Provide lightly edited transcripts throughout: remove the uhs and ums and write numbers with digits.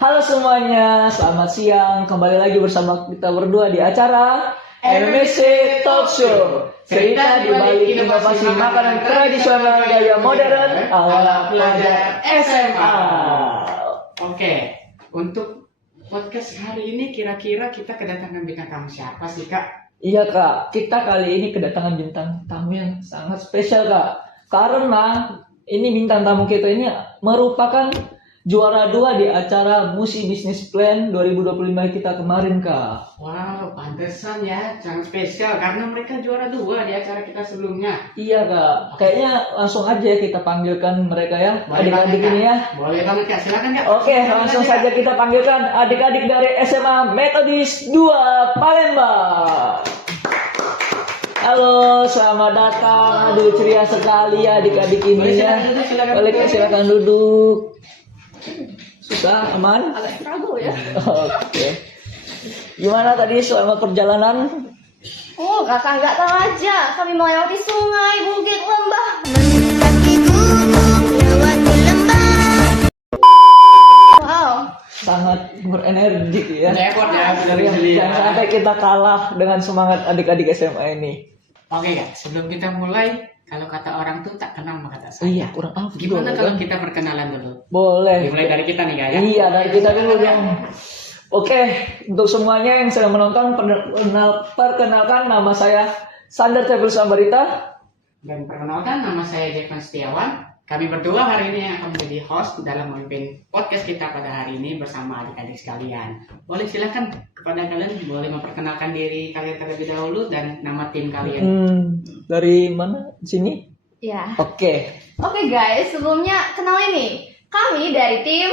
Halo semuanya, selamat siang. Kembali lagi bersama kita berdua di acara MMC Talk Show. Cerita di balik inovasi makanan tradisional gaya modern ala pelajar SMA. Oke, untuk podcast hari ini kira-kira kita kedatangan bintang tamu siapa sih, Kak? Iya Kak, kita kali ini kedatangan bintang tamu yang sangat spesial Kak. Karena ini bintang tamu kita ini merupakan juara 2 di acara Musi Business Plan 2025 kita kemarin Kak. Wow, pantesan ya, sangat spesial karena mereka juara 2 di acara kita sebelumnya. Iya Kak, kayaknya langsung aja kita panggilkan mereka ya, adik-adik ini ya. Boleh banget Kak, silakan Kak. Oke, langsung saja kita panggilkan adik-adik dari SMA Metodis 2 Palembang. Halo, selamat datang. Aduh, ceria sekali ya adik-adik ini ya. Boleh silakan duduk. Susah, aman? Agak struggle ya. Oke. Gimana tadi selama perjalanan? Oh, kakak nggak tahu aja. Kami melewati sungai, bukit, lembah. Mendaki gunung, lewati lembah. Wow. Sangat berenergi ya. Repot ya, dari Iya, sini. jangan sampai kita kalah dengan semangat adik-adik SMA ini. Oke Kak, sebelum kita mulai, kalau kata orang tuh tak kenal maka tak sayang. Iya, kurang apa? Gimana kalau kita perkenalan dulu? Boleh. Dimulai dari kita nih Kak ya. Iya, dari kita dulu yang. Oke, untuk semuanya yang sedang menonton, perkenalkan nama saya Sander Tebel Sambarita. Dan perkenalkan, nama saya Jefan Setiawan. Kami berdua hari ini yang akan menjadi host dalam memimpin podcast kita pada hari ini bersama adik-adik sekalian. Boleh silakan kepada kalian, boleh memperkenalkan diri kalian terlebih dahulu dan nama tim kalian. Dari mana? Sini? Ya. Oke. Oke guys, sebelumnya kenalin nih. Kami dari tim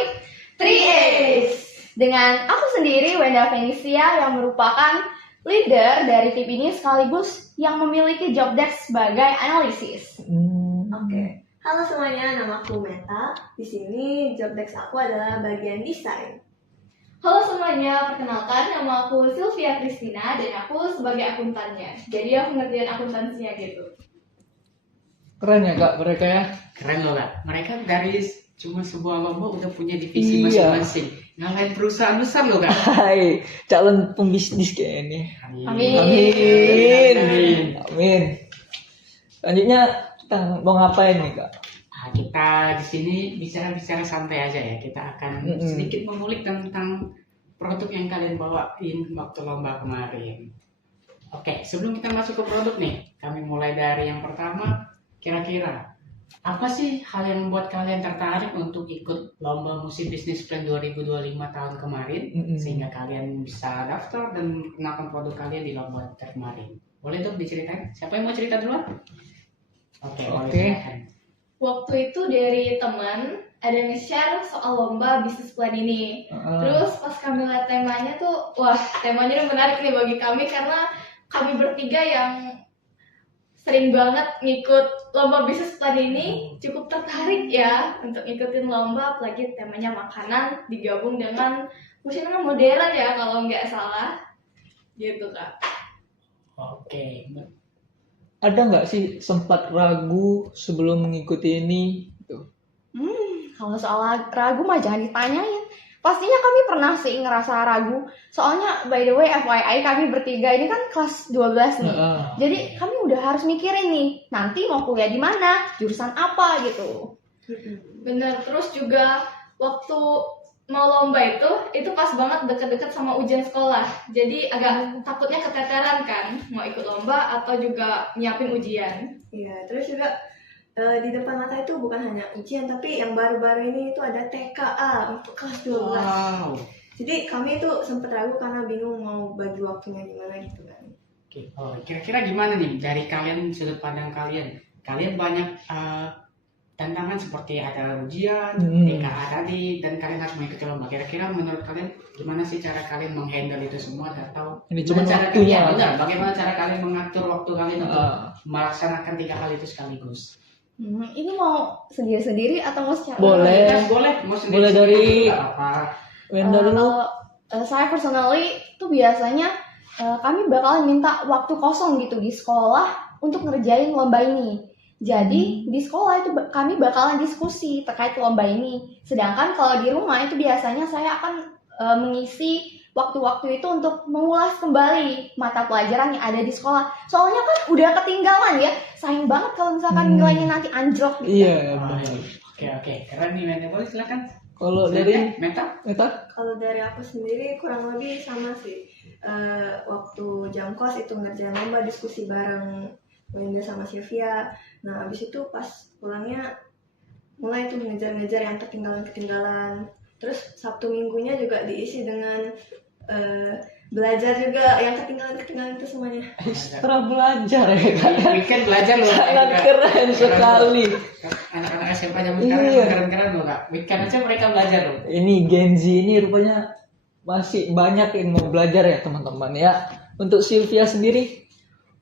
3Ace. Dengan aku sendiri, Wenda Fenicia, yang merupakan leader dari tim ini sekaligus yang memiliki job desk sebagai analisis. Oke. Halo semuanya, nama aku Meta. Di sini job desk aku adalah bagian desain. Halo semuanya, perkenalkan nama aku Sylvia Christina dan aku sebagai akuntannya. Jadi aku ngerjain akuntansinya gitu. Keren ya Kak mereka ya. Keren loh Kak, mereka dari cuma sebuah lomba udah punya divisi Iya. masing-masing. Ngalahin perusahaan besar loh Kak. Hai, calon pembisnis kayak ini. Amin. Amin. Selanjutnya kita mau ngapain nih Kak? Nah, kita di sini bicara-bicara santai aja ya. Kita akan sedikit mengulik tentang produk yang kalian bawain waktu lomba kemarin. Oke, sebelum kita masuk ke produk nih, kami mulai dari yang pertama. Kira-kira apa sih hal yang membuat kalian tertarik untuk ikut lomba Musi Business Plan 2025 tahun kemarin sehingga kalian bisa daftar dan kenalkan produk kalian di lomba kemarin? Boleh dong diceritain? Siapa yang mau cerita duluan? Oke. Boleh silakan. Waktu itu dari teman ada nge-share soal lomba bisnis plan ini. Terus pas kami lihat temanya tuh, wah temanya udah menarik nih bagi kami karena kami bertiga yang sering banget ngikut lomba bisnis plan ini cukup tertarik ya untuk ngikutin lomba, apalagi temanya makanan digabung dengan musiman modern ya kalau nggak salah gitu Kak. Oke. Ada nggak sih sempat ragu sebelum mengikuti ini? Gitu. Kalau soal ragu mah jangan ditanyain. Pastinya kami pernah sih ngerasa ragu. Soalnya by the way FYI kami bertiga ini kan kelas 12 nih. Jadi kami udah harus mikirin nih, nanti mau kuliah di mana, jurusan apa gitu. Bener, terus juga waktu mau lomba itu pas banget deket-deket sama ujian sekolah. Jadi agak takutnya keteteran kan, mau ikut lomba atau juga nyiapin ujian. Iya, terus juga di depan mata itu bukan hanya ujian, tapi yang baru-baru ini itu ada TKA untuk kelas 12. Wow. Jadi kami itu sempat ragu karena bingung mau bagi waktunya gimana gitu kan. Oke. Oh, kira-kira gimana nih dari kalian, sudut pandang kalian? Kalian banyak tantangan seperti ada ujian, TKA tadi, dan kalian harus mengikuti lomba. Kira-kira menurut kalian gimana sih cara kalian menghandle itu semua? Atau Ini cuma cara waktunya. kalian, benar, bagaimana cara kalian mengatur waktu kalian untuk melaksanakan 3 hal itu sekaligus? Ini mau sendiri-sendiri atau mau secara Boleh. Boleh, mau sendiri. Boleh dari apa? Wenda dulu. Kalau saya personally tuh biasanya kami bakalan minta waktu kosong gitu di sekolah untuk ngerjain lomba ini. Jadi di sekolah itu kami bakalan diskusi terkait lomba ini. Sedangkan kalau di rumah itu biasanya saya akan mengisi waktu-waktu itu untuk mengulas kembali mata pelajaran yang ada di sekolah. Soalnya kan udah ketinggalan ya. Sayang banget kalau misalkan nilainya nanti anjlok gitu. Iya, Oh, benar. Oke, keren nih Meta. Boleh silakan. Kalau dari Meta. Kalau dari aku sendiri kurang lebih sama sih. Waktu jam kos itu ngerjain lomba, diskusi bareng Melinda sama Sylvia. Nah abis itu pas pulangnya mulai tuh ngejar-ngejar yang ketinggalan. Terus Sabtu Minggunya juga diisi dengan belajar juga yang ketinggalan itu semuanya. ekstra belajar ya Kak. Weekend belajar loh. Sangat keren sekali. Anak-anak SMA zaman sekarang Iya. keren-keren loh Kak. Weekend aja mereka belajar loh. Ini Gen Z ini rupanya masih banyak yang mau belajar ya teman-teman ya. Untuk Sylvia sendiri,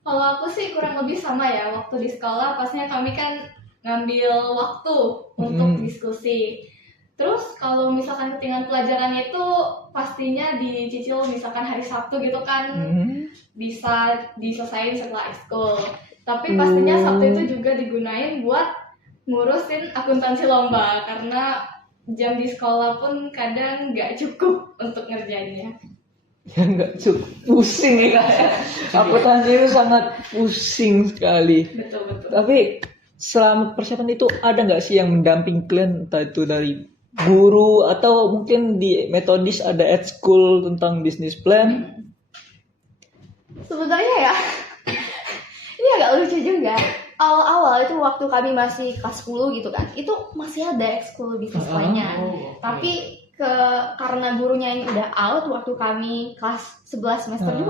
Kalau aku sih kurang lebih sama ya. Waktu di sekolah pastinya kami kan ngambil waktu untuk diskusi. Terus kalau misalkan ketinggalan pelajaran itu pastinya dicicil misalkan hari Sabtu gitu kan bisa diselesain setelah ekskul. Tapi pastinya Sabtu itu juga digunain buat ngurusin akuntansi lomba karena jam di sekolah pun kadang nggak cukup untuk ngerjainnya. ya nggak cukup pusing ya Kak. Akuntansi itu sangat pusing sekali. Betul. Tapi selama persiapan itu ada nggak sih yang mendamping kalian, entah itu dari guru atau mungkin di metodis ada at school tentang bisnis plan? Sebenarnya ya, ini agak lucu juga. Awal-awal itu waktu kami masih kelas 10 gitu kan, itu masih ada ekskul bisnis plan-nya. Tapi karena gurunya yang udah out waktu kami kelas 11 semester 2,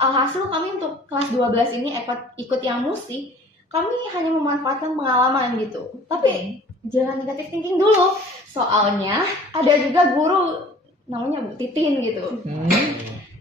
alhasil kami untuk kelas 12 ini ikut yang musik, kami hanya memanfaatkan pengalaman gitu. Tapi jangan negatif thinking dulu. Soalnya ada juga guru namanya Bu Titin gitu.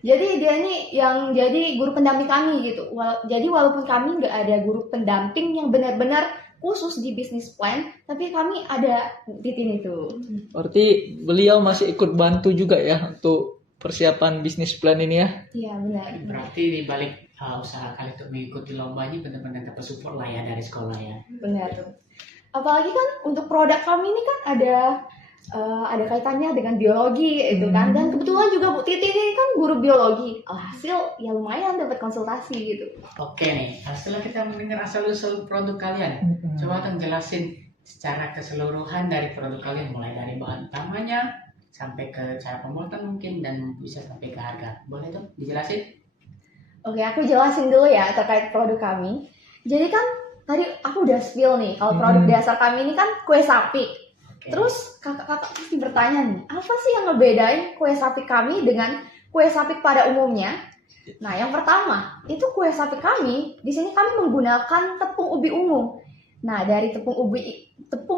Jadi dia ini yang jadi guru pendamping kami gitu. Jadi walaupun kami nggak ada guru pendamping yang benar-benar khusus di bisnis plan, tapi kami ada Bu Titin itu. Berarti beliau masih ikut bantu juga ya untuk persiapan bisnis plan ini ya? Iya benar. Berarti di balik usaha kalian untuk mengikuti lomba ini benar-benar dapat support lah ya dari sekolah ya. Benar tuh. Apalagi kan untuk produk kami ini kan ada kaitannya dengan biologi itu kan, dan kebetulan juga Bu Titi ini kan guru biologi. Alhasil ya lumayan dapat konsultasi gitu. Oke nih, setelah kita mendengar asal-usul produk kalian, coba dong jelasin secara keseluruhan dari produk kalian, mulai dari bahan utamanya sampai ke cara pembuatan mungkin dan bisa sampai ke harga. Boleh dong dijelasin? Oke, aku jelasin dulu ya terkait produk kami. Jadi kan tadi aku udah spill nih, kalau produk dasar kami ini kan kue sapi. Terus kakak-kakak pasti bertanya nih, apa sih yang ngebedain kue sapi kami dengan kue sapi pada umumnya? Nah, yang pertama, itu kue sapi kami, di sini kami menggunakan tepung ubi ungu. Nah, dari tepung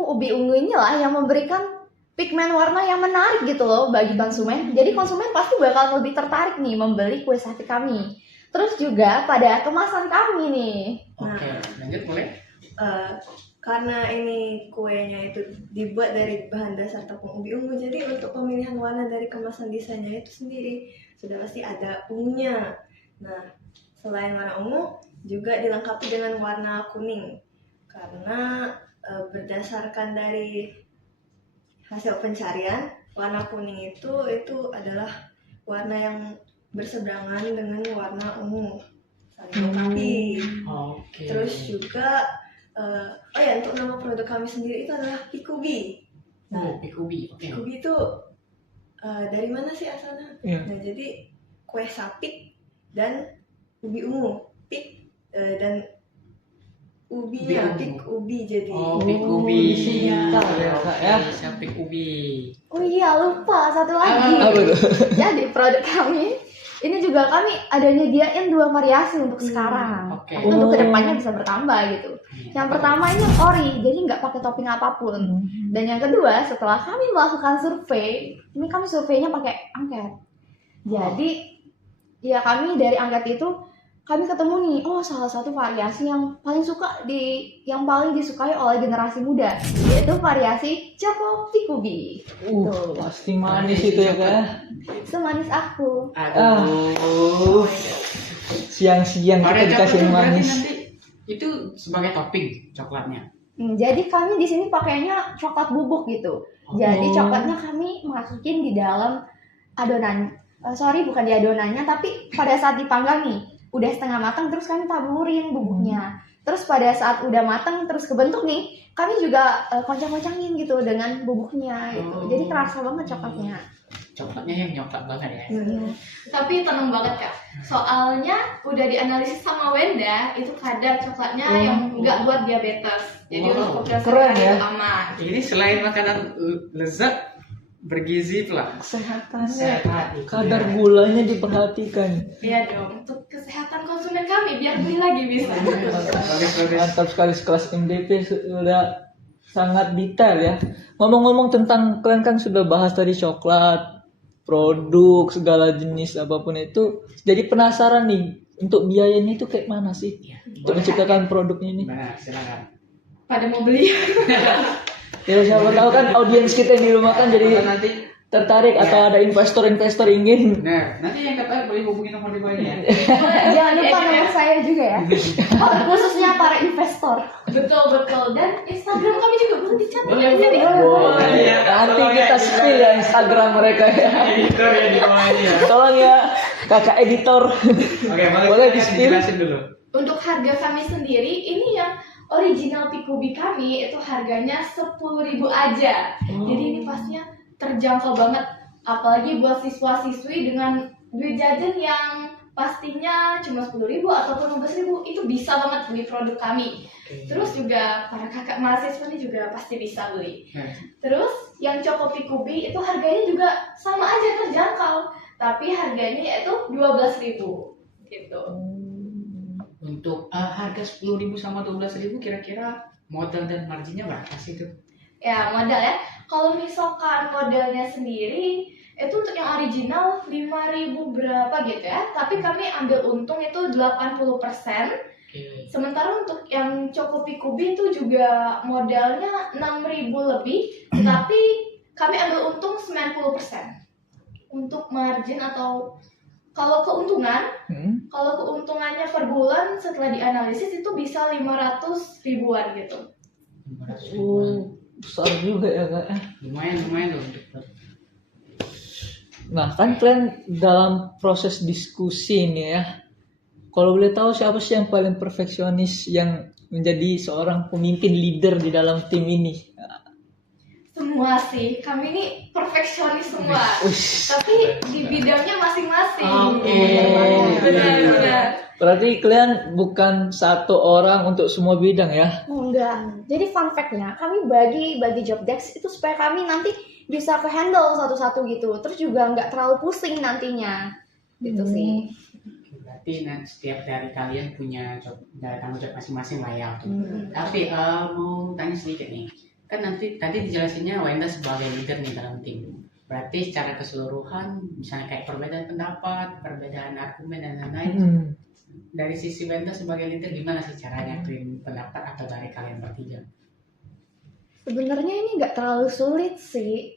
ubi ungu inilah yang memberikan pigmen warna yang menarik gitu loh bagi konsumen. Jadi konsumen pasti bakal lebih tertarik nih membeli kue sapi kami. Terus juga pada kemasan kami nih. Oke, lanjut boleh? Karena ini kuenya itu dibuat dari bahan dasar tepung ubi ungu, jadi untuk pemilihan warna dari kemasan desainnya itu sendiri sudah pasti ada ungunya. Nah, selain warna ungu juga dilengkapi dengan warna kuning karena berdasarkan dari hasil pencarian, warna kuning itu adalah warna yang berseberangan dengan warna ungu, saling melengkapi. Oke. Terus juga untuk nama produk kami sendiri itu adalah Pikubi. Pikubi. Oke. Pikubi itu dari mana sih asalnya? Nah, jadi kue sapi dan ubi ungu. Pik dan ubinya, pik ubi jadi. Pik ubi. Iya, ya. Pik ubi. Oh iya, lupa satu lagi. Jadi produk kami ini juga kami ada nyediain 2 variasi untuk sekarang. Oke. Tapi untuk kedepannya bisa bertambah gitu. Yang pertama ini ori, jadi nggak pakai topping apapun. Dan yang kedua, setelah kami melakukan survei, ini kami surveinya pakai angket. Jadi ya kami dari angket itu kami ketemu nih, salah satu variasi yang paling paling disukai oleh generasi muda, yaitu variasi Choco Pikubi. Pasti manis itu ya Kak. Semanis aku. Aduh. Siang-siang kita dikasih yang manis. Nanti Itu sebagai topping coklatnya. Jadi kami di sini pakainya coklat bubuk gitu. Jadi coklatnya kami masukin di dalam adonan. Bukan di adonannya, tapi pada saat dipanggang nih, udah setengah matang terus kami taburin bubuknya. Terus pada saat udah matang terus kebentuk nih, kami juga koncang-koncangin gitu dengan bubuknya gitu. Jadi kerasa banget coklatnya. Coklatnya yang nyoklat banget ya. Tapi tenang banget Kak, soalnya udah dianalisis sama Wenda, itu kadar coklatnya yang nggak buat diabetes. Jadi untuk populasi keren ya. itu aman. Ini selain makanan lezat, bergizi pula. Kesehatannya, Sehat. kadar gulanya diperhatikan. Iya dong, untuk kesehatan konsumen kami biar beli lagi bisa. Mantap sekali, sekelas MDP sudah sangat detail ya. Ngomong-ngomong tentang, kalian kan sudah bahas tadi coklat, produk segala jenis apapun itu. Jadi penasaran nih, untuk biayanya itu kayak mana sih? Untuk menciptakan produknya ini. Nah, silakan. Pada mau beli. Ya siapa tahu kan audiens kita di rumah kan jadi nanti. tertarik atau ada investor-investor ingin. Nah, nanti yang tertarik boleh hubungi nomor di bawah ini ya. Jangan lupa nomor saya juga ya. Khususnya para investor. Betul. Dan Instagram kami juga belum dicatat. Jadi Nanti kita spill ya Instagram mereka ya. Editor ya di bawah ini ya. Tolong ya kakak editor. Oke, Boleh di-spill? dijelasin dulu. untuk harga kami sendiri ini yang original Pikubi kami itu harganya 10.000 aja. Jadi ini pastinya terjangkau banget, apalagi buat siswa-siswi dengan duit jajan yang pastinya cuma 10.000 ataupun 15.000 itu bisa banget beli produk kami. Terus juga para kakak mahasiswa ini juga pasti bisa beli. Terus yang Choco Pikubi itu harganya juga sama aja terjangkau, tapi harganya yaitu 12.000 gitu. Untuk harga 10.000 sama 12.000 kira-kira modal dan marginnya berapa sih tuh? Ya modal ya. Kalau misalkan modalnya sendiri itu untuk yang original 5.000 berapa gitu ya. Tapi kami ambil untung itu 80%. Sementara untuk yang Choco Pikubi itu juga modalnya 6.000 lebih, tapi kami ambil untung 90%. Untuk margin atau kalau keuntungan, kalau keuntungannya per bulan setelah dianalisis itu bisa 500 ribuan gitu. 500 ribuan. Besar juga ya kak. Lumayan loh untuk Nah kan kalian dalam proses diskusi nih ya. Kalau boleh tahu siapa sih yang paling perfeksionis yang menjadi seorang pemimpin leader di dalam tim ini? Semua sih, kami ini perfeksionis semua. Tapi di bidangnya masing-masing. Benar. Berarti kalian bukan satu orang untuk semua bidang ya? Enggak. Jadi fun fact-nya, kami bagi job desk itu supaya kami nanti bisa ke handle satu-satu gitu. Terus juga nggak terlalu pusing nantinya. Gitu sih. berarti nanti setiap dari kalian punya tanggung jawab masing-masing lah ya. Tapi mau tanya sedikit nih. Kan nanti tadi dijelasinnya Wenda sebagai leader nih dalam tim. Berarti secara keseluruhan misalnya kayak perbedaan pendapat, perbedaan argumen dan lain-lain. Dari sisi Wenda sebagai leader gimana sih caranya clear pendapat atau dari kalian bertiga? Sebenarnya ini nggak terlalu sulit sih.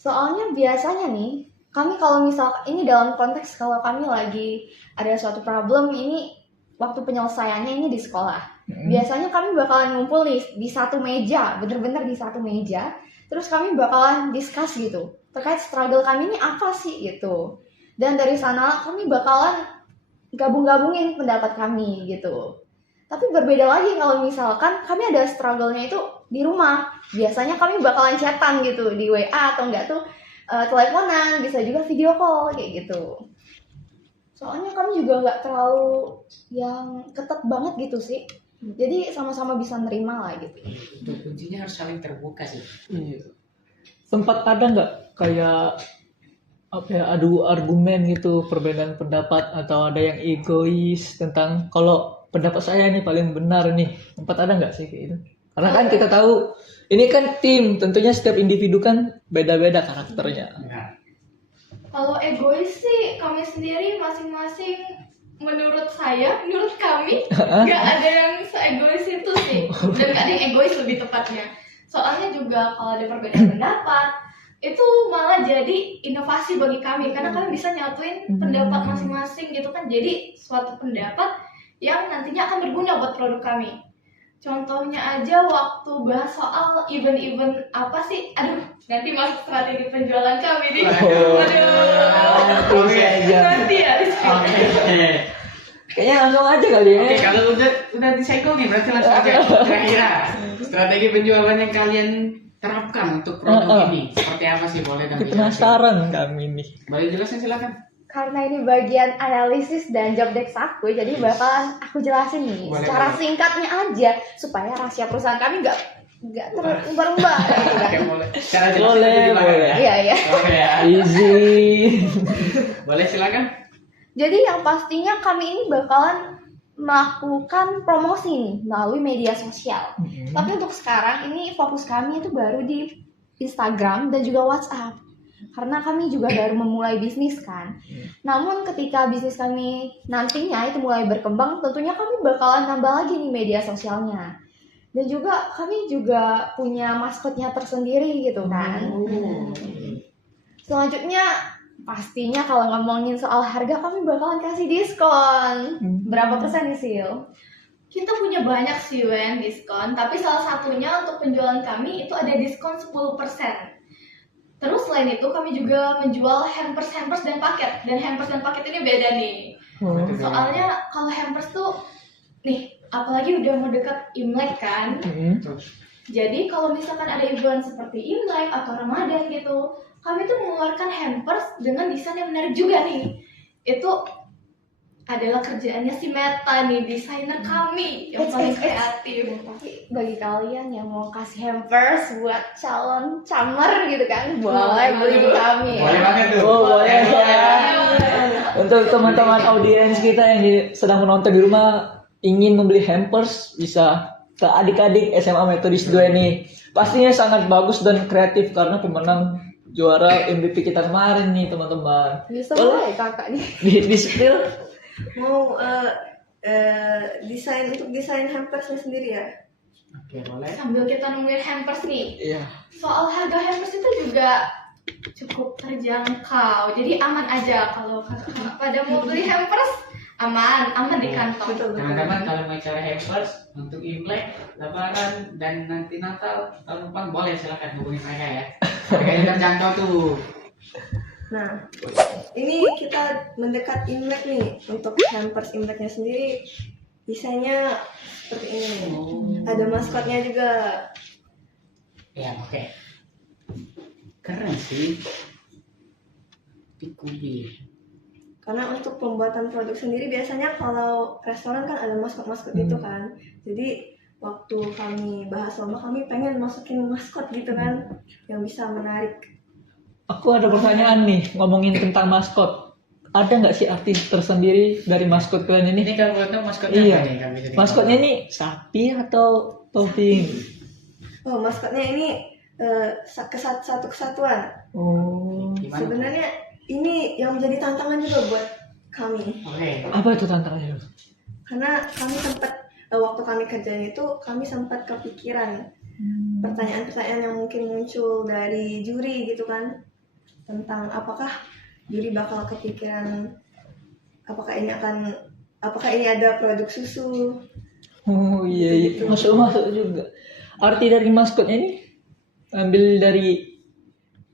Soalnya biasanya nih, kami kalau misal ini dalam konteks kalau kami lagi ada suatu problem ini waktu penyelesaiannya ini di sekolah. Biasanya kami bakalan ngumpul nih di satu meja, bener-bener di satu meja. Terus kami bakalan discuss gitu terkait struggle kami ini apa sih gitu. Dan dari sana kami bakalan gabung-gabungin pendapat kami gitu. Tapi berbeda lagi kalau misalkan kami ada struggle-nya itu di rumah. Biasanya kami bakalan chatan gitu di WA atau enggak tuh teleponan, bisa juga video call kayak gitu. Soalnya kami juga nggak terlalu yang ketat banget gitu sih. Jadi sama-sama bisa nerima lah gitu. Untuk kuncinya harus saling terbuka sih. Sempat ada nggak kayak adu argumen gitu, perbedaan pendapat atau ada yang egois tentang kalau pendapat saya ini paling benar nih. Sempat ada nggak sih kayak gitu? Karena kan kita tahu ini kan tim, tentunya setiap individu kan beda-beda karakternya. Kalau egois sih kami sendiri masing-masing menurut kami nggak ada yang se-egois itu sih, dan nggak ada yang egois lebih tepatnya. Soalnya juga kalau ada perbedaan pendapat itu malah jadi inovasi bagi kami karena kami bisa nyatuin pendapat masing-masing gitu kan, jadi suatu pendapat yang nantinya akan berguna buat produk kami. Contohnya aja waktu bahas soal event-event apa sih? Aduh, nanti masuk strategi penjualan kami nih. Terus aja. Nanti ya. Oke. Kayaknya langsung aja kali ya. Oke, kalau udah disegel nih berarti langsung aja. Kira-kira strategi penjualan yang kalian terapkan untuk produk ini seperti apa sih, boleh dong dijelasin? Penasaran kami nih. Boleh jelasin silakan. Karena ini bagian analisis dan job desk aku, jadi bakalan aku jelasin nih Boleh, secara boleh. singkatnya aja supaya rahasia perusahaan kami nggak terumbar-umbar gitu kan. Oke, boleh. Cara jelasin Boleh, itu gimana boleh. ya? Iya iya. Oke ya. Easy. Boleh silakan. Jadi yang pastinya kami ini bakalan melakukan promosi nih melalui media sosial. Tapi untuk sekarang ini fokus kami itu baru di Instagram dan juga WhatsApp. Karena kami juga baru memulai bisnis kan. Namun ketika bisnis kami nantinya itu mulai berkembang, tentunya kami bakalan nambah lagi nih media sosialnya. Dan juga kami juga punya maskotnya tersendiri gitu kan. Selanjutnya pastinya kalau ngomongin soal harga kami bakalan kasih diskon. Berapa persen nih Sil? Kita punya banyak sih Wen diskon, tapi salah satunya untuk penjualan kami itu ada diskon 10%. Terus selain itu kami juga menjual hampers dan paket. Dan hampers dan paket ini beda nih. Soalnya kalau hampers tuh nih, apalagi udah mau dekat Imlek kan. Jadi kalau misalkan ada event seperti Imlek atau Ramadan gitu, kami tuh mengeluarkan hampers dengan desain yang menarik juga nih. Itu adalah kerjaannya si Meta nih, desainer kami yang paling kreatif. Tapi bagi kalian yang mau kasih hampers buat calon camer gitu kan, boleh beli di kami ya. Boleh banget tuh. Oh, boleh. Untuk teman-teman audiens kita yang sedang menonton di rumah ingin membeli hampers, bisa ke adik-adik SMA Metodis 2 ini. Pastinya sangat bagus dan kreatif karena pemenang juara MVP kita kemarin nih teman-teman. Bisa boleh kakak nih. Di spill. Mau desain hampersnya sendiri ya? Oke, boleh. Sambil kita nungguin hampers nih, Iya. soal harga hampers itu juga cukup terjangkau. Jadi aman aja kalau kakak pada mau beli hampers, aman di kantong. Betul. Teman-teman kalau mau cari hampers untuk Imlek, Lebaran, dan nanti Natal tahun depan boleh silakan hubungi mereka ya. Harganya terjangkau tuh. Nah, ini kita mendekat Imlek nih. Untuk hampers Imleknya sendiri desainnya seperti ini. Ada maskotnya juga. Ya, oke. Keren sih. Pikubi. Karena untuk pembuatan produk sendiri biasanya kalau restoran kan ada maskot-maskot itu kan. Jadi waktu kami bahas lomba, kami pengen masukin maskot gitu kan, yang bisa menarik. Aku ada pertanyaan nih, ngomongin tentang maskot. Ada nggak sih arti tersendiri dari maskot kalian ini? Ini kalau boleh tahu maskotnya Iya. apa nih? Kami bisa Maskotnya ini sapi atau topping? Oh, maskotnya ini satu kesatuan. Oh, Gimana? Sebenarnya ini yang menjadi tantangan juga buat kami. Oke. apa itu tantangannya? Karena kami sempat waktu kami kerjain itu kami sempat kepikiran pertanyaan-pertanyaan yang mungkin muncul dari juri gitu kan, tentang apakah juri bakal kepikiran apakah ini ada produk susu. Oh iya, iya. Masuk juga. Arti dari maskotnya ini ambil dari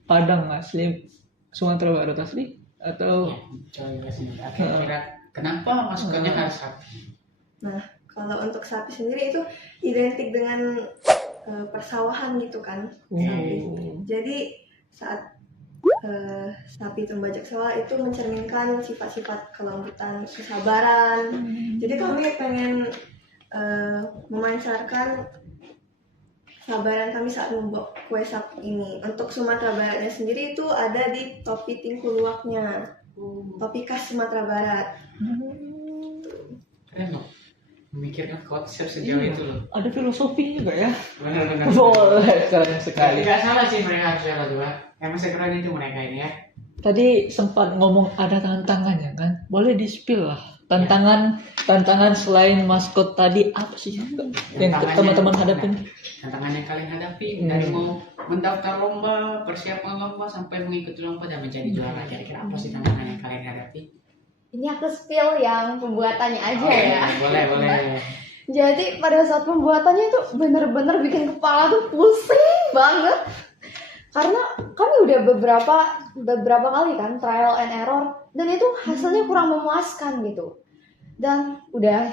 Padang asli, Sumatera Barat asli atau Coba jelasin. Kira-kira kenapa maskotnya harus sapi? Nah, kalau untuk sapi sendiri itu identik dengan persawahan gitu kan, sapi. Jadi saat sapi itu membajak sawah itu mencerminkan sifat-sifat kelembutan, kesabaran. Jadi kami pengen memancarkan kesabaran kami saat membuat kue sapi ini. Untuk Sumatera Baratnya sendiri itu ada di topi tingku luwaknya, topi khas Sumatera Barat. Keren loh. Memikirkan konsep sejauh itu loh. ada filosofi juga ya? Benar-benar. Boleh, keren sekali. Nggak salah sih mereka harus jalan dua. Emang sekeren itu mereka ini ya. Tadi sempat ngomong ada tantangannya kan? Boleh di-spill lah. Tantangan selain maskot tadi apa sih yang teman-teman hadapin? Tantangan yang kalian hadapi dari mau mendaftar lomba, persiapan lomba sampai mengikuti lomba dan menjadi juara. Kira-kira apa sih tantangan yang kalian hadapi? ini aku spill yang pembuatannya aja ya. Boleh. Jadi pada saat pembuatannya itu bener-bener bikin kepala tuh pusing banget. Karena kami udah beberapa kali kan trial and error dan itu hasilnya kurang memuaskan gitu. Dan udah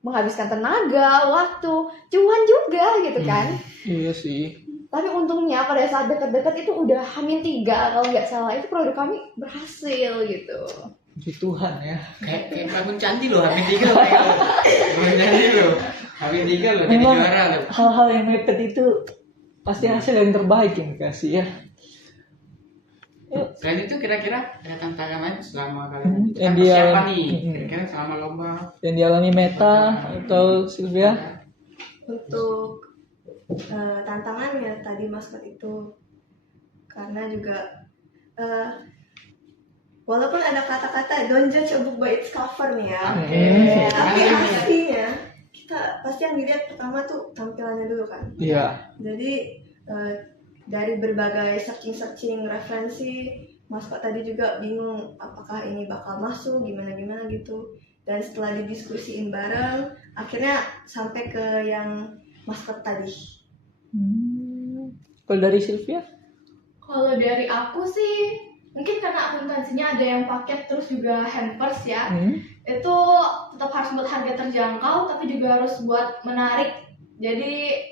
menghabiskan tenaga, waktu, cuan juga gitu kan. Iya sih. Tapi untungnya pada saat deket-deket itu udah H-3 kalau nggak salah, itu produk kami berhasil gitu. Puji Tuhan ya. Kayak bangun candi loh, Hamin 3 loh. Bangun candi loh. Hamin 3 loh, jadi Memang juara loh. hal-hal yang mepet itu pasti hasil yang terbaik yang dikasih ya. Selain itu kira-kira ada tantangan lain selama kalian yang kan dia- persiapan nih, kira-kira selama lomba. Yang dialami Meta atau Sylvia? Untuk tantangannya tadi maskot itu, karena juga walaupun ada kata-kata don't judge a book by its cover nih ya, tapi aslinya kita pasti yang dilihat pertama tuh tampilannya dulu kan. Iya. Jadi dari berbagai searching referensi, maskot tadi juga bingung apakah ini bakal masuk gimana gitu. Dan setelah didiskusiin bareng, akhirnya sampai ke yang maskot tadi. Kalau dari Sylvia? Kalau dari aku sih, mungkin karena akuntansinya ada yang paket terus juga hampers ya. Itu tetap harus buat harga terjangkau, tapi juga harus buat menarik. Jadi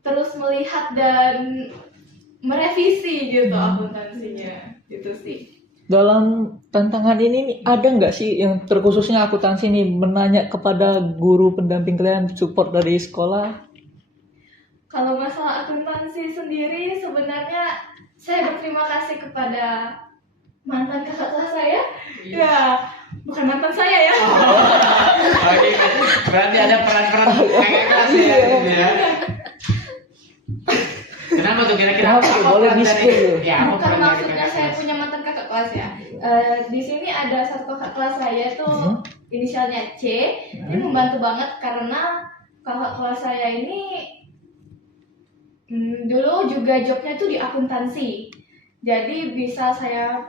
terus melihat dan merevisi gitu akuntansinya, gitu sih. Dalam tantangan ini nih, ada nggak sih yang terkhususnya akuntansi nih menanya kepada guru pendamping kalian support dari sekolah? Kalau masalah akuntansi sendiri sebenarnya saya berterima kasih kepada mantan kakak kelas saya. Ya, bukan mantan saya ya. Oke, berarti ada peran-peran kakak kelas ya gitu ya. Kenapa tuh kira-kira? Kenapa tuh? Apa Boleh peran di-spill dari- tuh. Ya, apa Bukan peran dari maksudnya kakak saya kelas? punya mantan kakak kelas ya. Di sini ada satu kakak kelas saya tuh inisialnya C. Ini membantu banget karena kakak kelas saya ini dulu juga jobnya tuh di akuntansi. Jadi bisa saya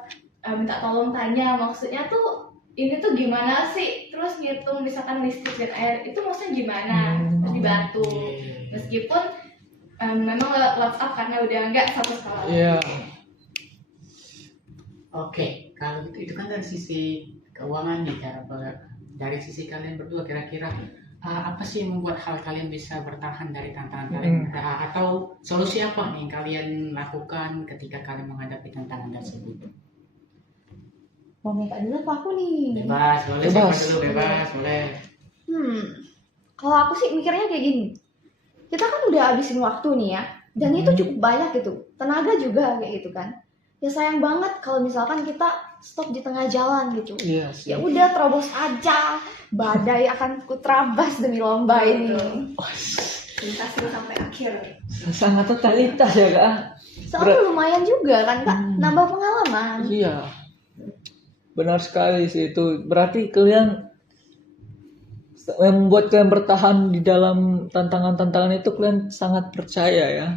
minta tolong tanya maksudnya tuh ini tuh gimana sih, terus ngitung misalkan listrik dan air itu maksudnya gimana, terus dibantu. Meskipun memang lewat WhatsApp karena udah enggak satu sekolah. Iya. Oke, kalau itu kan dari sisi keuangan nih, dari sisi kalian berdua kira-kira apa sih yang membuat hal kalian bisa bertahan dari tantangan kalian? Atau solusi apa nih yang kalian lakukan ketika kalian menghadapi tantangan tersebut? Mau minta dulu apa aku nih? Bebas, boleh Bebas. siapa dulu, bebas, boleh. Kalau aku sih mikirnya kayak gini. Kita kan udah habisin waktu nih ya. Dan itu cukup banyak gitu. Tenaga juga kayak gitu kan. Ya sayang banget kalau misalkan kita stop di tengah jalan gitu. Iya sih. Ya udah terobos aja. Badai akan kuterabas demi lomba ini. Tuntasin sampai akhir. Sangat totalitas ya kak. Soalnya lumayan juga kan Kak, nambah pengalaman. Iya. Benar sekali sih itu. Berarti kalian yang membuat kalian bertahan di dalam tantangan-tantangan itu kalian sangat percaya ya.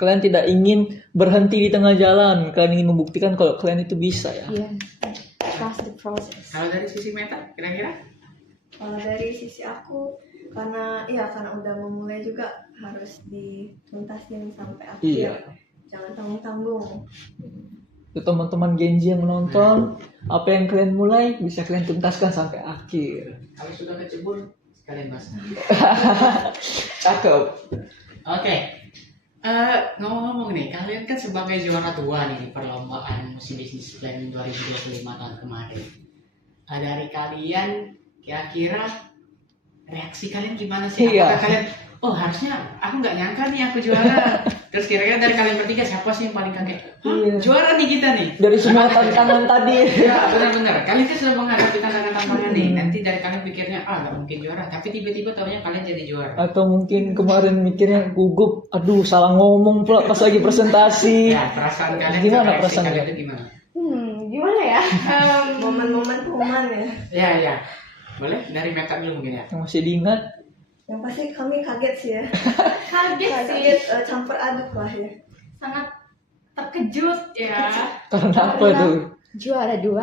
Kalian tidak ingin berhenti di tengah jalan. Kalian ingin membuktikan kalau kalian itu bisa ya. Iya. Trust the process. Kalau dari sisi Meta, kira-kira? Kalau dari sisi aku, karena udah memulai juga harus dituntasin sampai akhir. Iya. Jangan tanggung-tanggung. Itu teman-teman Genji yang menonton, apa yang kalian mulai bisa kalian tuntaskan sampai akhir. Kalau sudah kecebur, sekalian basah. Cakep. Oke. Ngomong-ngomong nih, kalian kan sebagai juara 2 nih di perlombaan musim bisnis plan 2025 tahun kemarin. Dari kalian, kira-kira reaksi kalian gimana sih? Iya. Apakah kalian, oh harusnya aku nggak nyangka nih aku juara. Terus kira-kira dari kalian bertiga siapa sih yang paling kaget? Hah, Iya. juara nih kita nih. Dari semua tantangan tadi. Ya benar-benar. Kalian kan sudah menghadapi tantangan-tantangan nih. Nanti dari kalian pikirnya nggak mungkin juara. Tapi tiba-tiba taunya kalian jadi juara. Atau mungkin kemarin mikirnya gugup, aduh salah ngomong pula pas lagi presentasi. Ya perasaan kalian, Gimana reaksi perasaan kalian kalian? itu gimana? Gimana ya? Momen-momen pengumuman ya. Ya. Boleh dari Meta dulu mungkin ya. Yang masih diingat, Yang pasti kami kaget sih ya. Kaget sih, Kaget campur aduk lah ya. sangat terkejut ya. karena apa tuh? Juara 2.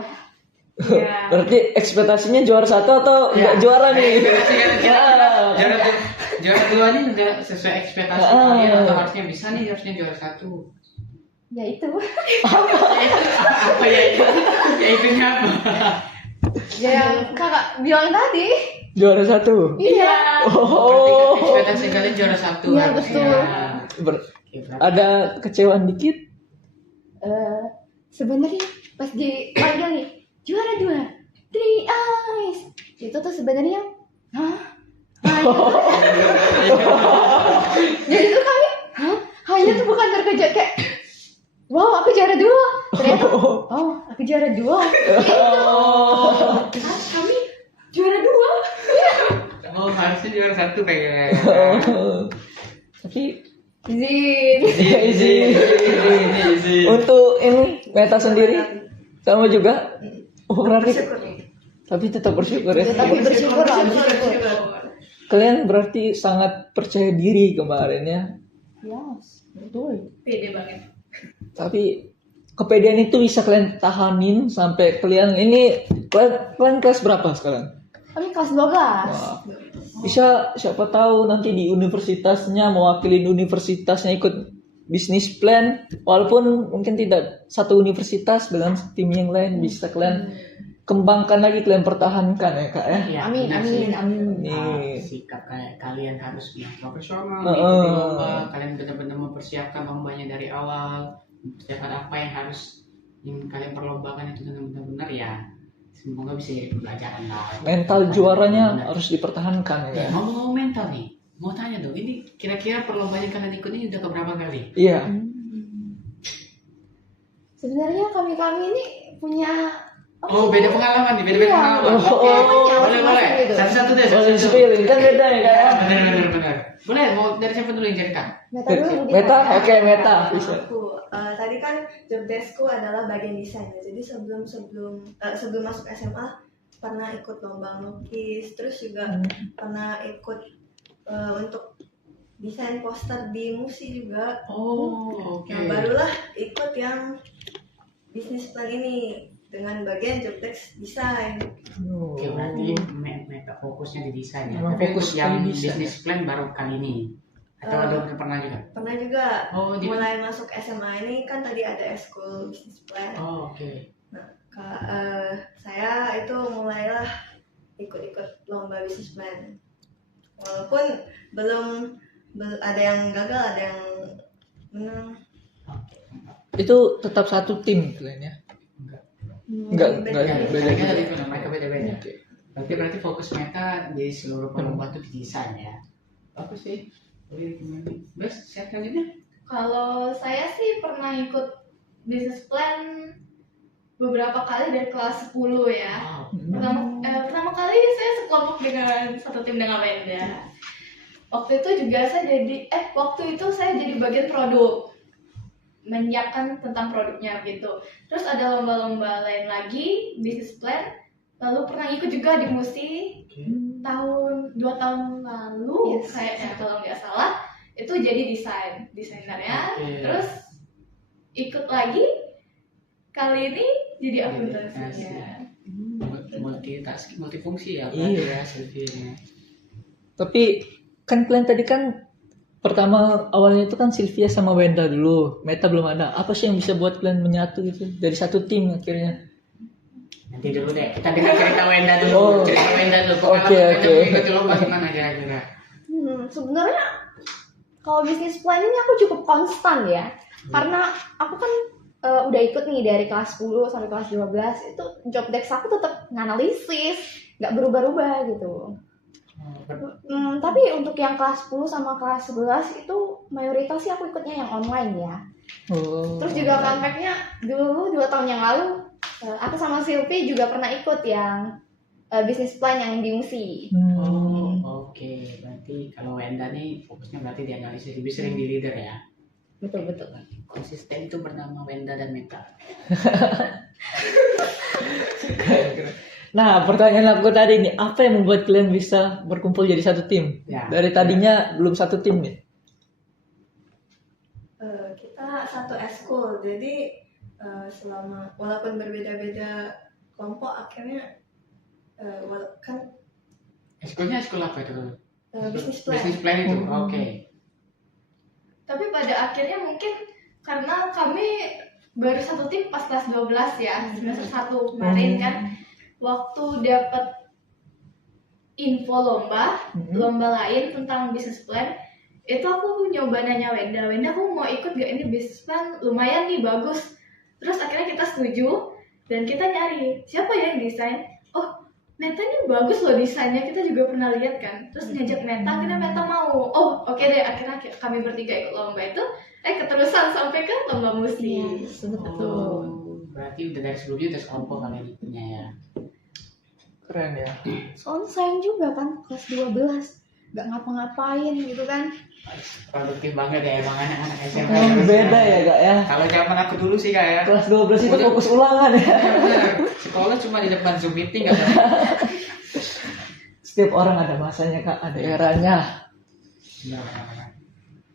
Iya. Berarti ekspektasinya juara 1 atau Ya. nggak juara nih? Juara 2 ini udah sesuai ekspektasi Ah. kalian atau harusnya bisa nih, harusnya juara 1. Ya itu. Apa ya itu? Ya itunya apa? Ya yang kakak bilang tadi. Juara 1. Iya. Oh. Ekspektasi kalian juara 1. Iya, betul. Ada kecewaan dikit? Sebenarnya pas dipanggil nih juara 2 Three Eyes itu tuh sebenarnya hah? Jadi tuh kami hanya tuh bukan terkejut kayak wow aku juara 2 ternyata oh aku juara 2 Kami juara 2. Oh, harusnya juara 1 pengen. Tapi Zin izin. Untuk ini Meta sendiri sama juga. Oh berarti Bersyukur nih. tapi tetap bersyukur ya. tapi bersyukur lah bersyukur Kalian berarti sangat percaya diri kemarin ya. yes betul Pede banget. Tapi kepedean itu bisa kalian tahanin sampai kalian ini kalian kelas berapa sekarang? kami kelas 12 Wah. Bisa siapa tahu nanti di universitasnya mewakilin universitasnya ikut bisnis plan walaupun mungkin tidak satu universitas dengan tim yang lain bisa kalian kembangkan lagi kalian pertahankan ya kak ya. Ya, amin benar amin sih. amin Nih. Sikap kayak kalian harus yang profesional, Heeh. mengikuti lomba, kalian benar-benar mempersiapkan lombanya dari awal, mempersiapkan apa yang harus kalian perlombakan itu dengan benar-benar ya. Semoga bisa jadi pembelajaran lah. Mental juaranya Benar. harus dipertahankan ya. Ya, ngomong mental nih, mau tanya dong, ini kira-kira perlombaan yang kalian ikut ini udah keberapa kali? Iya. sebenarnya kami ini punya apa Oh, sih? beda pengalaman nih, beda Iya. pengalaman. Oh, Oke. oh. Boleh, boleh. Gitu. Satu-satu deh, Boleh satu-satu. spill kan beda ya kak ya. Benar. Boleh, mau dari siapa dulu yang cerita? Meta dulu mungkin. Meta, oke Meta bisa. Aku tadi kan job deskku adalah bagian desain ya. Jadi sebelum masuk SMA pernah ikut lomba melukis, terus juga pernah ikut untuk desain poster di MUSI juga. Oh, oke. Nah, barulah ikut yang bisnis plan ini dengan bagian job desk desain. Oke, berarti meta fokusnya di desain ya. Memang Tapi fokus untuk yang di desain, bisnis plan baru kali ini. Atau udah pernah juga? Pernah juga Oh, di mulai masuk SMA ini kan tadi ada eskul bisnis plan. Oh, oke. Saya itu mulailah ikut-ikut lomba bisnis plan. Walaupun belum ada yang gagal, ada yang menang. Itu tetap satu tim kalian ya. Enggak Beda. beda Mereka gitu. mereka beda-beda. Oke. Berarti fokus mereka di seluruh perlombaan itu di desain ya. Apa sih? Boleh gimana? Bes, saya selanjutnya. Kalau saya sih pernah ikut business plan beberapa kali dari kelas 10 ya. Wow. Pertama kali saya sekelompok dengan satu tim dengan Wenda. Waktu itu juga saya jadi bagian produk, menyiapkan tentang produknya gitu. Terus ada lomba-lomba lain lagi, business plan. Lalu pernah ikut juga di MUSI tahun 2 tahun lalu, Yes. kayaknya kalau nggak salah. Itu jadi desainernya. Oke. Terus ikut lagi kali ini jadi Jadi akuntansinya. multifungsi ya, Iya. ya Sylvia. Tapi kan kalian tadi kan pertama awalnya itu kan Sylvia sama Wenda dulu, Meta belum ada. Apa sih yang bisa buat kalian menyatu gitu dari satu tim akhirnya? Nanti dulu deh, kita dengar cerita Wenda dulu. Oh. Cerita Wenda dulu. Oke, Pengalaman oke. Wenda mengikuti lomba gimana kira-kira? Sebenarnya kalau bisnis plan ini aku cukup konstan ya. Karena aku kan udah ikut nih dari kelas 10 sampai kelas 12 itu job desk aku tetap nganalisis, nggak berubah-ubah gitu. Tapi untuk yang kelas 10 sama kelas 11 itu mayoritas sih aku ikutnya yang online ya. Oh. Terus juga fun fact-nya dulu 2 tahun yang lalu aku sama Silvi juga pernah ikut yang bisnis plan yang di MUSI. Hmm. Oh, oke. Berarti kalau Wenda nih fokusnya berarti di analisis, lebih sering di leader ya. Betul. Konsisten itu bernama Wenda dan Meta. Nah, pertanyaan aku tadi nih, apa yang membuat kalian bisa berkumpul jadi satu tim? Ya. Dari tadinya belum satu tim nih. Kita satu eskul, jadi walaupun berbeda-beda kelompok akhirnya kan Ekskulnya ekskul apa itu? bisnis plan. Business plan itu. Oke. Tapi pada akhirnya mungkin karena kami baru satu tim pas kelas 12 ya, semester 1 kemarin kan, waktu dapat info lomba lain tentang business plan, itu aku nyoba nanya Wenda, aku mau ikut gak ini business plan, lumayan nih bagus. Terus akhirnya kita setuju dan kita nyari siapa yang desain. Oh, Meta ini bagus loh desainnya, kita juga pernah lihat kan. Terus ngajak Meta, akhirnya Meta mau. Oh, oke deh, akhirnya kami bertiga ikut lomba itu. Keterusan sampai ke lomba musik. Oh, berarti udah dari sebelumnya udah sekelompok kalian itunya ya. Keren ya. Soalnya sayang juga kan kelas 12 nggak ngapa-ngapain gitu kan. Produktif banget ya emang anak-anak SMP. Beda ya kak ya. Kalau zaman aku dulu sih kak ya. Kelas 12 itu fokus ulangan ya. Bener. Sekolah cuma di depan Zoom meeting kan. Setiap orang ada masanya kak, ada eranya.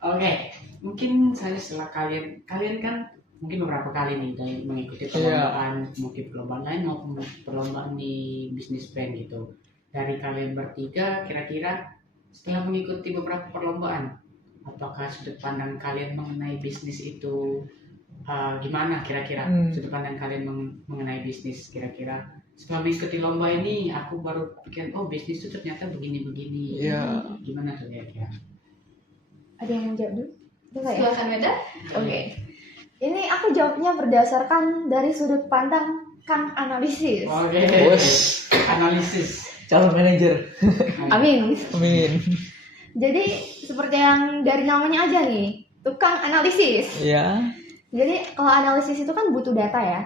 Oke, mungkin saya setelah kalian kan mungkin beberapa kali nih dari mengikuti perlombaan, mungkin perlombaan lain maupun perlombaan di bisnis plan gitu. Dari kalian bertiga, kira-kira setelah mengikuti beberapa perlombaan, apakah sudut pandang kalian mengenai bisnis itu gimana kira-kira? Sudut pandang kalian mengenai bisnis kira-kira setelah mengikuti lomba ini, aku baru pikir, oh bisnis itu ternyata begini-begini. Iya. Gimana tuh kira-kira? Ada yang mau jawab dulu? Enggak ya? Silakan Meda. Oke. Ini aku jawabnya berdasarkan dari sudut pandang Kang analisis. Oke. Analisis. Calon manajer. Amin. Amin. Jadi seperti yang dari namanya aja nih, tukang analisis. Ya. Jadi kalau analisis itu kan butuh data ya.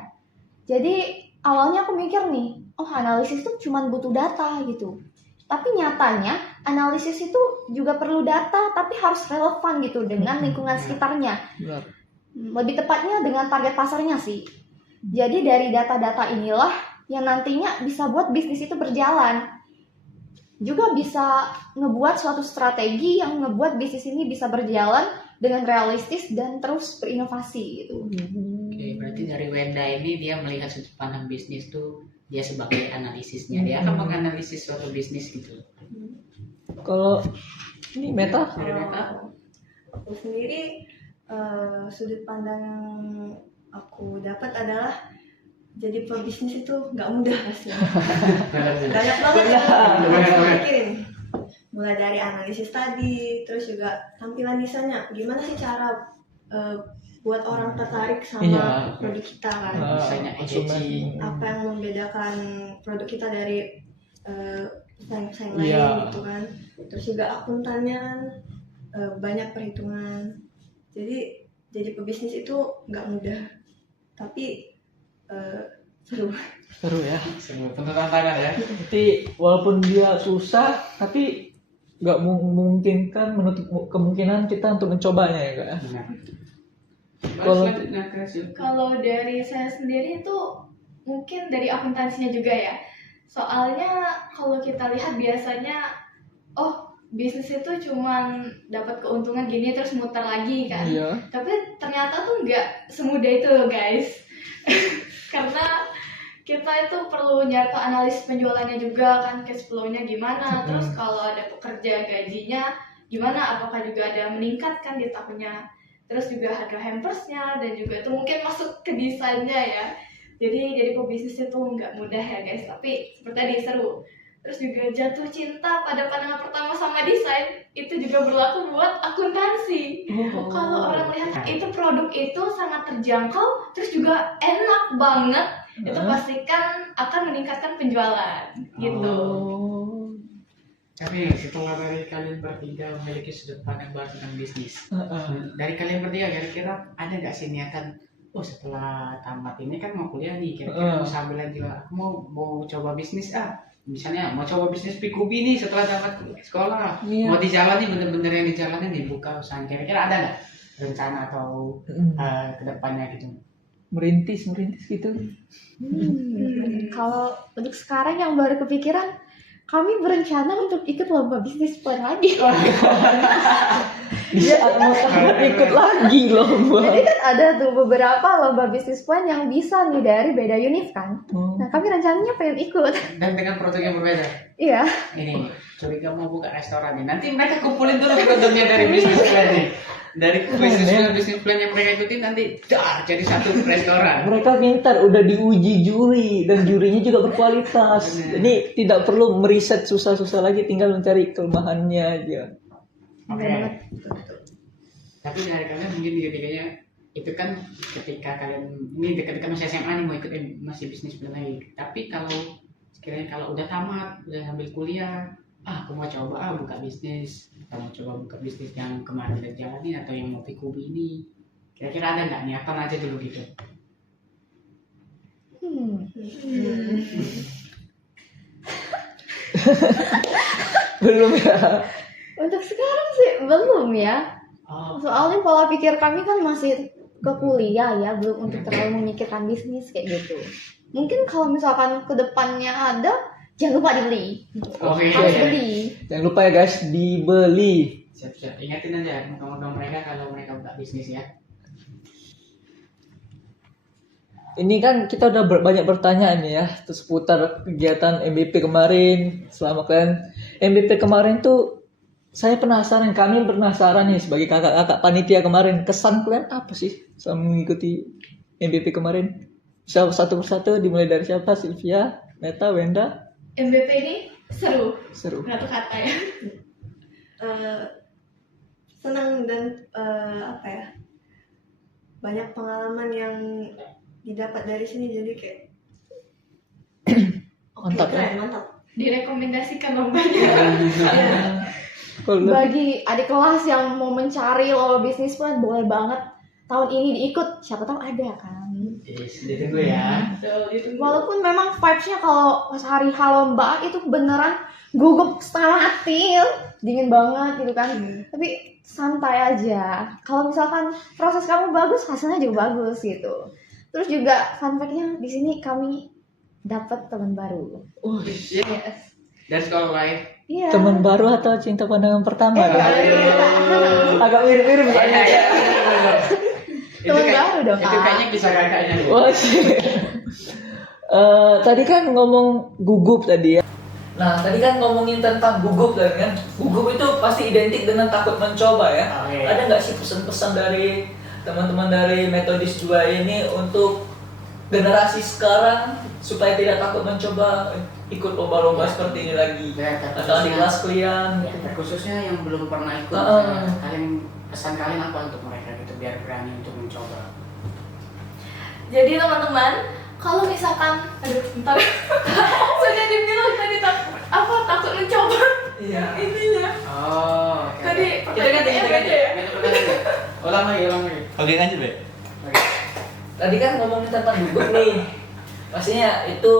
Jadi awalnya aku mikir nih, oh analisis itu cuma butuh data gitu. Tapi nyatanya analisis itu juga perlu data, tapi harus relevan gitu dengan lingkungan sekitarnya. Benar. Lebih tepatnya dengan target pasarnya sih. Jadi dari data-data inilah yang nantinya bisa buat bisnis itu berjalan. Juga bisa ngebuat suatu strategi yang ngebuat bisnis ini bisa berjalan dengan realistis dan terus berinovasi gitu. Oke, berarti dari Wenda ini dia melihat sudut pandang bisnis tuh dia sebagai analisisnya. Dia akan menganalisis suatu bisnis gitu. Kalau ini Meta? Dari Meta? Aku sendiri sudut pandang yang aku dapat adalah jadi pebisnis itu nggak mudah pastinya. Banyak banget yang harus dipikirin. Mulai dari analisis tadi, terus juga tampilan desainnya. Gimana sih cara buat orang tertarik sama produk kita kan? Desainnya edgy. Apa yang membedakan produk kita dari pesaing-pesaing lain gitu kan? Terus juga akuntannya kan banyak perhitungan. Jadi pebisnis itu nggak mudah, tapi seru ya. Seru, penuh tantangan ya. Jadi walaupun dia susah, tapi nggak memungkinkan menutup kemungkinan kita untuk mencobanya ya kak. Benar. Kalau dari saya sendiri itu mungkin dari akuntansinya juga ya. Soalnya kalau kita lihat biasanya, oh bisnis itu cuman dapat keuntungan gini terus muter lagi kan. Iya. Tapi ternyata tuh nggak semudah itu guys. Karena kita itu perlu nyari analis penjualannya juga kan, cash flow-nya gimana, terus kalau ada pekerja gajinya gimana, apakah juga ada meningkat kan di tahunnya, terus juga harga hampersnya, dan juga itu mungkin masuk ke desainnya ya. Jadi pebisnis itu nggak mudah ya guys, tapi seperti tadi seru. Terus juga jatuh cinta pada pandangan pertama sama desain itu juga berlaku buat akuntansi. Kalau orang lihat itu produk itu sangat terjangkau, terus juga enak banget, itu pastikan akan meningkatkan penjualan gitu. Tapi setelah dari kalian bertiga memiliki sudut pandang baru tentang bisnis, dari kalian bertiga kira-kira ada nggak sih niatan? Oh setelah tamat ini kan mau kuliah nih, kira-kira mau sambil lagi lah, aku mau coba bisnis misalnya mau coba bisnis Pikubi nih setelah tamat sekolah, mau dijalani bener-bener yang dijalani dibuka usaha, kira-kira ada nggak rencana atau kedepannya gitu? Merintis gitu. Kalau untuk sekarang yang baru kepikiran, kami berencana untuk ikut lomba bisnis plan lagi. Di saat mau tamat ikut lagi lomba. Jadi kan ada tuh beberapa lomba bisnis plan yang bisa nih dari beda univ kan. Nah kami rencananya pengen ikut. Dan dengan produk yang berbeda. Iya. Ini curiga mau buka restoran nih. Nanti mereka kumpulin dulu produknya dari bisnis plan nih. Dari bisnis plan yang mereka ikutin nanti jadi satu restoran. Mereka pintar, udah diuji juri dan jurinya juga berkualitas. Ini tidak perlu meriset susah-susah lagi, tinggal mencari kelemahannya aja. Oke. Tapi dari kalian mungkin tiga-tiganya itu kan ketika kalian ini dekat-dekat masih SMA nih mau ikut masih bisnis plan lagi. Tapi kalau sekiranya kalau udah tamat, udah ambil kuliah, aku mau coba buka bisnis, atau mau coba buka bisnis yang kemarin udah jalani atau yang mau Pikubi ini, kira-kira ada nggak niatan aja dulu gitu? Belum ya? Untuk sekarang sih belum ya. Oh, Soalnya pola pikir kami kan masih ke kuliah ya, belum untuk terlalu memikirkan bisnis kayak gitu. Mungkin kalau misalkan kedepannya ada, jangan lupa dibeli. oke. Harus beli. Jangan lupa ya guys, dibeli. Siap-siap. Ingatin aja moga-moga mereka kalau mereka buka bisnis ya. Ini kan kita udah banyak bertanya ini ya, terus seputar kegiatan MVP kemarin. Selama kalian MVP kemarin tuh, saya penasaran, kami penasaran nih sebagai kakak-kakak panitia kemarin, kesan kalian apa sih selama mengikuti MVP kemarin? Bisa satu persatu, dimulai dari siapa? Sylvia, Meta, Wenda? MVP ini seru. Seru. Satu kata ya. Senang dan apa ya, banyak pengalaman yang didapat dari sini, jadi kayak Mantap ya? keren, mantap. Direkomendasikan lombanya. Kalau Bagi adik kelas yang mau mencari lomba bisnis plan, boleh banget tahun ini diikut. Siapa tahu ada kan. Ditunggu ya. Walaupun memang vibes-nya kalau pas hari H lomba itu beneran gugup setengah hati, dingin banget gitu kan. Tapi santai aja. Kalau misalkan proses kamu bagus, hasilnya juga bagus gitu. Terus juga fun fact-nya di sini kami dapat teman baru. Yes. Yes. Dari sekolah lain. Iya. teman baru atau cinta pandangan pertama? Agak mirip-mirip soalnya. Teman baru dong, Itu Kak. kayaknya kisah kakaknya. Wah sih. Tadi kan ngomong gugup tadi ya. Nah, tadi kan ngomongin tentang gugup tadi kan. Gugup itu pasti identik dengan takut mencoba ya. Oke. Ada nggak sih pesan-pesan dari teman-teman dari Metodis 2 ini untuk generasi sekarang supaya tidak takut mencoba ikut lomba-lomba seperti ini lagi? Ya, Atau di kelas kalian? khususnya yang belum pernah ikut, kalian pesan kalian apa untuk mereka gitu biar berani untuk mencoba? Jadi teman-teman, kalau misalkan, aduh, bentar, sudah dibilang tadi takut mencoba. Iya. Intinya. Oh, Tadi kita ganti. Ulang lagi. Oke lanjut Be. Oke. Tadi kan ngomongin tentang gugup nih. Pastinya itu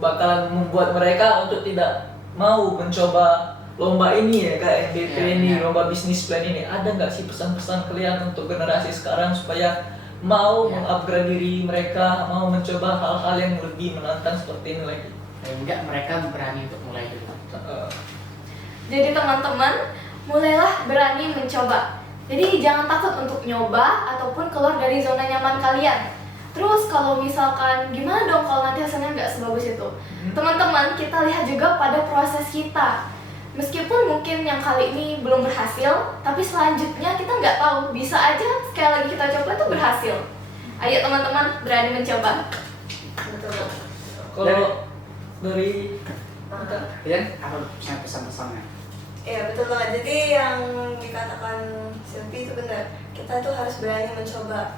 bakalan membuat mereka untuk tidak mau mencoba lomba ini ya, kayak MVP Ya, ini, benar. lomba bisnis plan ini. Ada nggak sih pesan-pesan kalian untuk generasi sekarang supaya mau Ya. mengupgrade diri mereka, mau mencoba hal-hal yang lebih menantang seperti ini lagi? Enggak, mereka berani untuk mulai dulu. Jadi teman-teman, mulailah berani mencoba. Jadi jangan takut untuk nyoba ataupun keluar dari zona nyaman kalian. Terus kalau misalkan gimana dong kalau nanti hasilnya nggak sebagus itu? Teman-teman, kita lihat juga pada proses kita. Meskipun mungkin yang kali ini belum berhasil, tapi selanjutnya kita nggak tahu, bisa aja sekali lagi kita coba itu berhasil. Ayo teman-teman, berani mencoba. Kalau dari Ya, apa pesan-pesannya? Iya betul banget. Jadi yang dikatakan Sylvie itu benar. Kita tuh harus berani mencoba.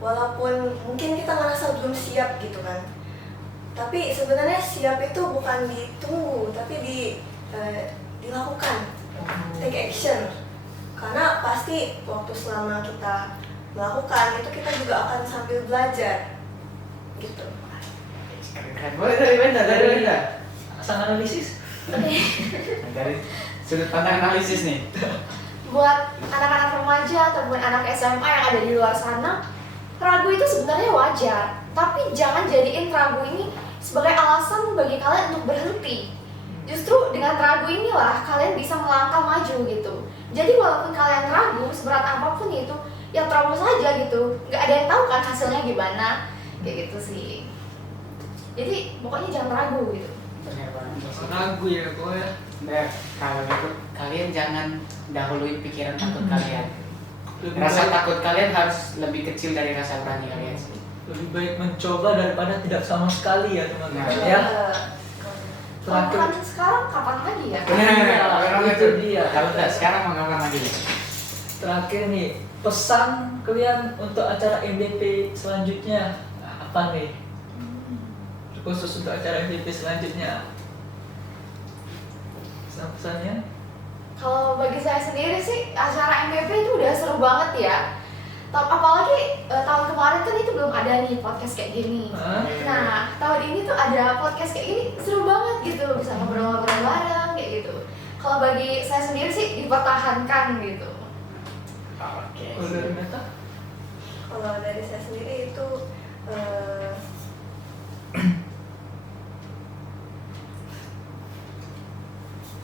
Walaupun mungkin kita ngerasa belum siap gitu kan. Tapi sebenarnya siap itu bukan ditunggu, tapi dilakukan. Take action. Karena pasti waktu selama kita melakukan itu kita juga akan sambil belajar. Gitu. Keren. Boleh dari Wenda. sang analisis. Dari sudut pandang analisis nih. Buat anak-anak remaja ataupun anak SMA yang ada di luar sana, ragu itu sebenarnya wajar. Tapi jangan jadiin ragu ini sebagai alasan bagi kalian untuk berhenti. justru dengan ragu inilah kalian bisa melangkah maju gitu. Jadi walaupun kalian ragu seberat apapun itu, ya terobos saja gitu. Nggak ada yang tahu kan hasilnya gimana, kayak gitu sih. Jadi pokoknya jangan ragu gitu. Benar banget sih. Ragu ya gue ya. Benar. Kalau gitu kalian jangan dahului pikiran takut kalian. Lebih Rasa baik, takut kalian harus lebih kecil dari rasa berani kalian sih. lebih baik mencoba daripada tidak sama sekali ya teman-teman Nah. ya. Kalau Terakhir, bukan sekarang kapan lagi ya? Benar. itu dia. Kalau tidak sekarang mau ngapain lagi? Terakhir nih, pesan kalian untuk acara MVP selanjutnya apa nih? Khusus untuk acara MVP selanjutnya. Pesan-pesannya? Kalau bagi saya sendiri sih acara MVP itu udah seru banget ya. Apalagi tahun kemarin kan itu belum ada nih podcast kayak gini. Hah? Nah tahun ini tuh ada podcast kayak gini seru banget gitu, bisa ngobrol-ngobrol bareng kayak gitu. Kalau bagi saya sendiri sih dipertahankan gitu. Oke. Kalau dari Meta? Kalau dari saya sendiri itu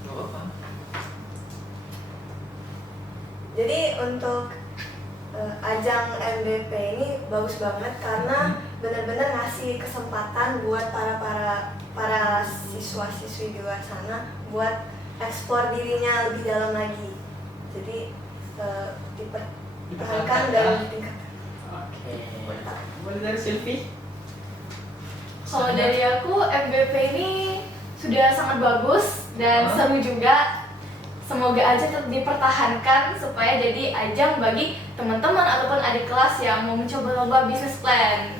Gak apa-apa. jadi untuk ajang MVP ini bagus banget karena benar-benar ngasih kesempatan buat para siswa-siswi di luar sana buat eksplor dirinya lebih dalam lagi. Jadi dipertahankan dan ditingkatkan. Oke. Boleh dari Silvi? Kalau dari aku MVP ini sudah sangat bagus dan seru juga. Semoga aja tetap dipertahankan supaya jadi ajang bagi teman-teman ataupun adik kelas yang mau mencoba lomba bisnis plan.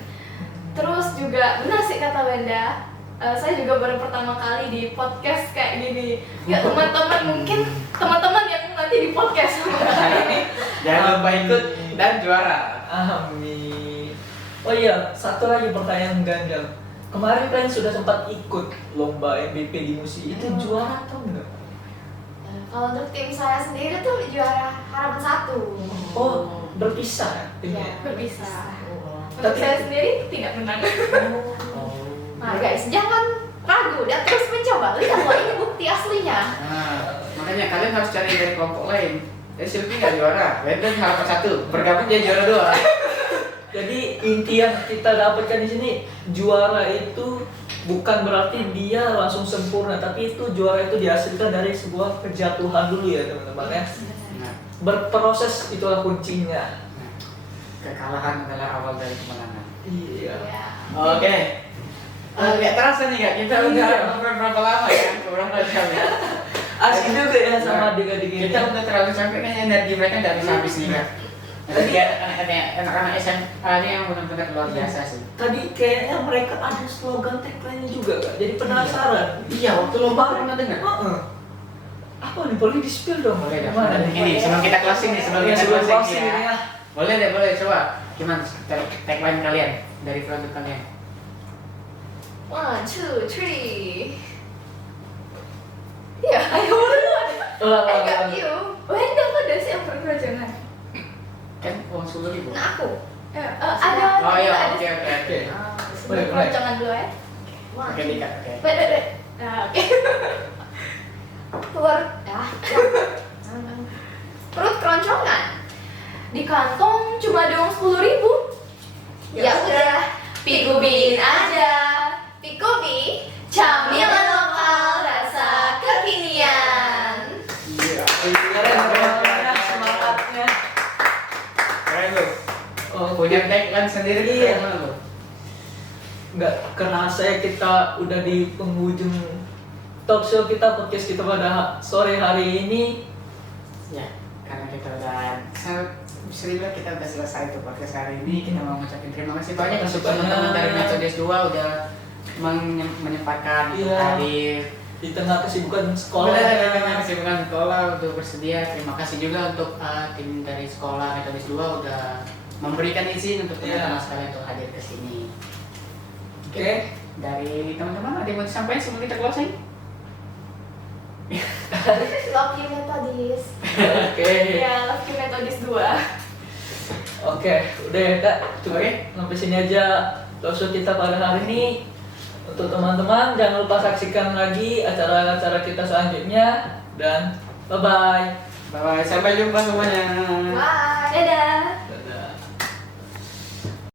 Terus juga benar sih kata Wenda, saya juga baru pertama kali di podcast kayak gini. Ya teman-teman mungkin teman-teman yang nanti di podcast kali ini. Jangan lupa ikut dan juara. Amin. Oh iya, satu lagi pertanyaan ganjal. Kemarin kalian sudah sempat ikut lomba MVP di Musi, itu juara atau enggak? Kalau untuk tim saya sendiri tuh juara harapan 1. Oh, berpisah ya timnya? Berpisah. Oh. Untuk saya sendiri tidak menang. Oh. Nah guys, jangan ragu dan terus mencoba. Lihat loh, ini bukti aslinya. Nah, makanya kalian harus cari dari kelompok lain. Silvi nggak juara, Wenda harapan 1, bergabung jadi juara 2. Jadi inti yang kita dapatkan di sini, juara itu bukan berarti dia langsung sempurna, tapi itu juara itu dihasilkan dari sebuah kejatuhan dulu ya teman-teman ya. Nah, Berproses itulah kuncinya. kekalahan adalah awal dari kemenangan. Iya. Oke. Nggak terasa nih kak, kita udah ngobrol berapa lama ya? Berapa jam ya? Asik juga ya sama adik-adik ini. Kita udah terlalu capek, kayaknya energi mereka nggak bisa habis nih kak. Tadi anak-anak SMA ini yang benar-benar luar biasa sih. Tadi kayaknya mereka ada slogan tagline-nya juga kak, jadi penasaran. Iya, waktu lomba aku pernah dengar. Heeh. Apa nih, boleh di-spill dong? Boleh dong. Gimana nih? Ini sebelum kita closing nih, sebelum Ya, kita sebelum closing closing ya. ya. Boleh deh, boleh coba. Gimana tagline kalian dari produk kalian? 1, 2, 3. Iya, ayo duluan. Enggak, you. Wenda kok ada sih yang perkerangan? Kan uang 10.000. Nah aku. Ada. Oh iya, ada. oke. Oke. Sebelum keroncongan dulu ya. Oke, Dika, oke. Wait. Nah, oke. Keluar. Perut keroncongan. Di kantong cuma ada uang 10.000. Ya udah, pikubiin aja. Pikubi, camilan lokal rasa kekinian. Iya. Keren semangatnya. Keren lu. Oh, Punya tagline sendiri tuh Iya. kayak mana lu? nggak kerasa ya kita udah di penghujung talk show kita, podcast kita pada sore hari ini. Ya, karena kita udah bisa dibilang kita udah selesai tuh podcast hari ini. Kita mau ngucapin terima kasih banyak Terima untuk kasih teman-teman banyak. dari Metodis 2 udah menyempatkan untuk Iya. hadir. Di tengah kesibukan sekolah. Dengan kesibukan sekolah untuk bersedia. Terima kasih juga untuk tim dari sekolah Metodis 2 udah memberikan izin untuk Iya. teman-teman sekalian untuk hadir ke sini. Oke. Dari teman-teman ada yang mau disampaikan sebelum kita closing? Love you Methodis. Oke. Ya, Love You Methodis 2. Oke, udah ya kak. Cukup Oke. sampai sini aja talk show kita pada hari ini. Untuk teman-teman jangan lupa saksikan lagi acara-acara kita selanjutnya dan bye bye. Bye bye, sampai jumpa semuanya. Bye. Dadah.